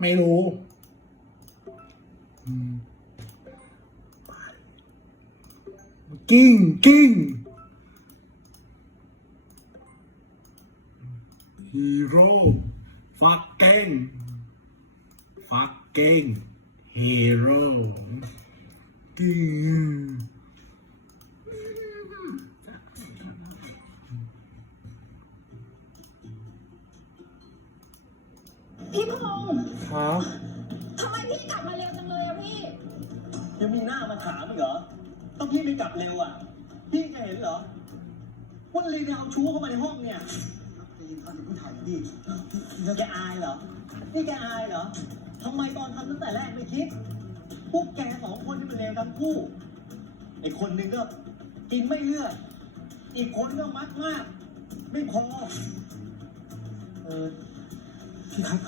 ไม่รู้อืมกิ้งกิ้งฮีโร่ฟักเก้งฟักเก้งฮีโร่กิ้ง พี่พงษ์ครับทำไมพี่กลับมาเร็วจังเลยอะพี่ ยังมีหน้ามาถามอีกเหรอ ต้องพี่ไม่กลับเร็วอะ พี่จะเห็นเหรอว่าลีเนี่ยเอาชู้เข้ามาในห้องเนี่ยพี่เขาจะพูดถ่ายดิแกอายเหรอ นี่แกอายเหรอทำไมตอนทำตั้งแต่แรกไม่คิด พวกแกสองคนนี่มันเลวทั้งคู่ ไอ้คนหนึ่งก็กินไม่เลือก อีกคนก็มักมาก ไม่พอ เออ พี่ครับ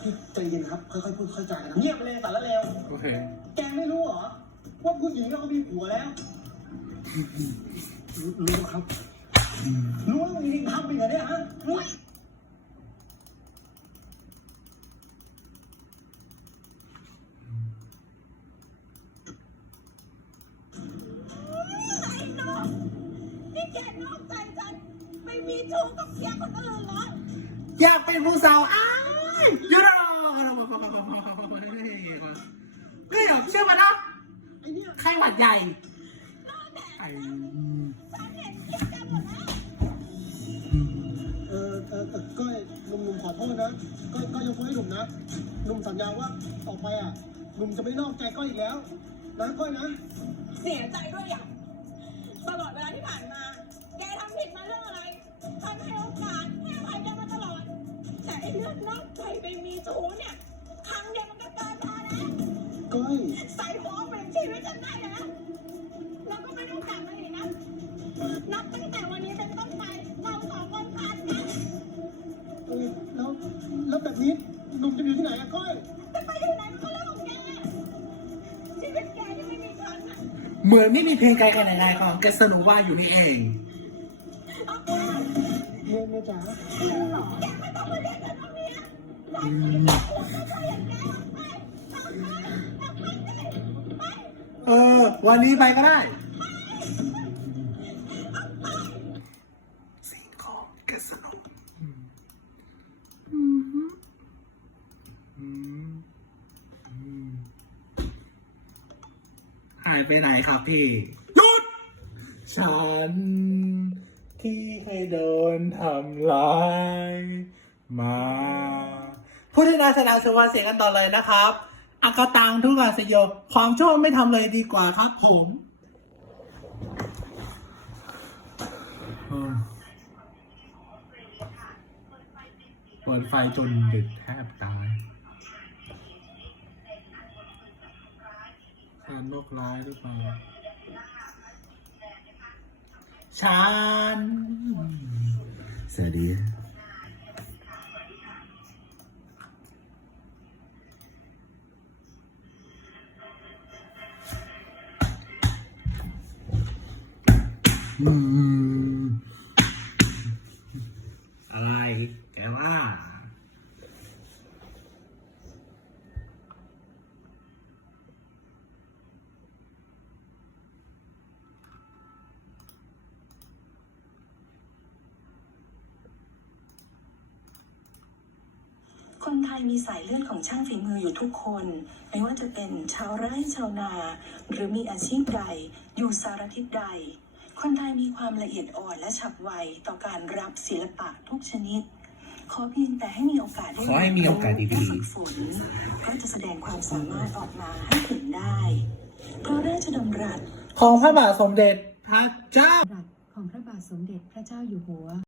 พี่ใจเย็นครับ ค่อยๆพูดค่อยๆจากันนะเงียบไปเลยสารเลวโอเค แกไม่รู้เหรอ ว่าผู้หญิงเขามีผัวแล้ว รู้ครับ รู้ว่ามึงยิงทำไปเหรอเนี่ยฮะรู้นี่แกนอกใจฉันไปมีชู้กับเสียคนอื่นเหรอ อยากเป็นผู้สาวอ้ายยูโรเฮ้ยเชื่อมันนะไข้หวัดใหญ่เออเออก้อยหนุ่มหนุ่มขอโทษนะก้อยก้อยยกโทษให้หนุ่มนะหนุ่มสัญญาว่าต่อไปอะหนุ่มจะไม่นอกใจก้อยอีกแล้วนะก้อยนะ เสียใจด้วยอย่างื่องนอกใจไปมีชู้เนี่ยครั้งเดียวมันก็เกินพอแล้วก้อยใส่หัวเป็นชีวิตฉันได้แล้วแล้วก็ไม่ต้องกลับมาอีกนะนับตั้งแต่วันนี้เป็นต้นไปเราสองคนขาดกันเออแล้วแล้วแบบนี้หนุ่มจะอยู่ที่ไหนอะก้อยจะไปอยู่ไหนมันก็เรื่องของแกชีวิตแกยังไม่มีฉันนะเหมือนไม่มีเพลงไกลกันไหนๆของแกสนุว่าอยู่นี่เองเอาไปเมยเมียจ๋าแกไม่ต้องมาเรียกฉันว่า เออ วันนี้ไปก็ได้สิ่งของแกสนุกอืมอืมอืมอืมหายไปไหนครับพี่หยุด ฉัน ที่เคยโดนทำร้ายมา ผู้ที่นาสดงสวัสดิ์เสียงกันต่อเลยนะครับอากาตังทุกอาสยบความชั่วไม่ทำเลยดีกว่าครับผมเปิดไฟจนดึกแทบตายฉันโรคร้ายหรือเปล่าฉันสวัสดี อะไรแกว่าคนไทยมีสายเลือดของช่างฝีมืออยู่ทุกคน ไม่ว่าจะเป็นชาวไร่ชาวนา หรือมีอาชีพใด อยู่สารทิศใด คนไทยมีความละเอียดอ่อนและฉับไวต่อการรับศิลปะทุกชนิด ขอเพียงแต่ให้มีโอกาสได้ขอให้มีโอกาสดีๆและฝึกฝนก็จะแสดงความสามารถออกมาให้เห็นได้เพราะราชดำรัส ของพระบาทสมเด็จพระเจ้า ของพระบาทสมเด็จพระเจ้าอยู่หัว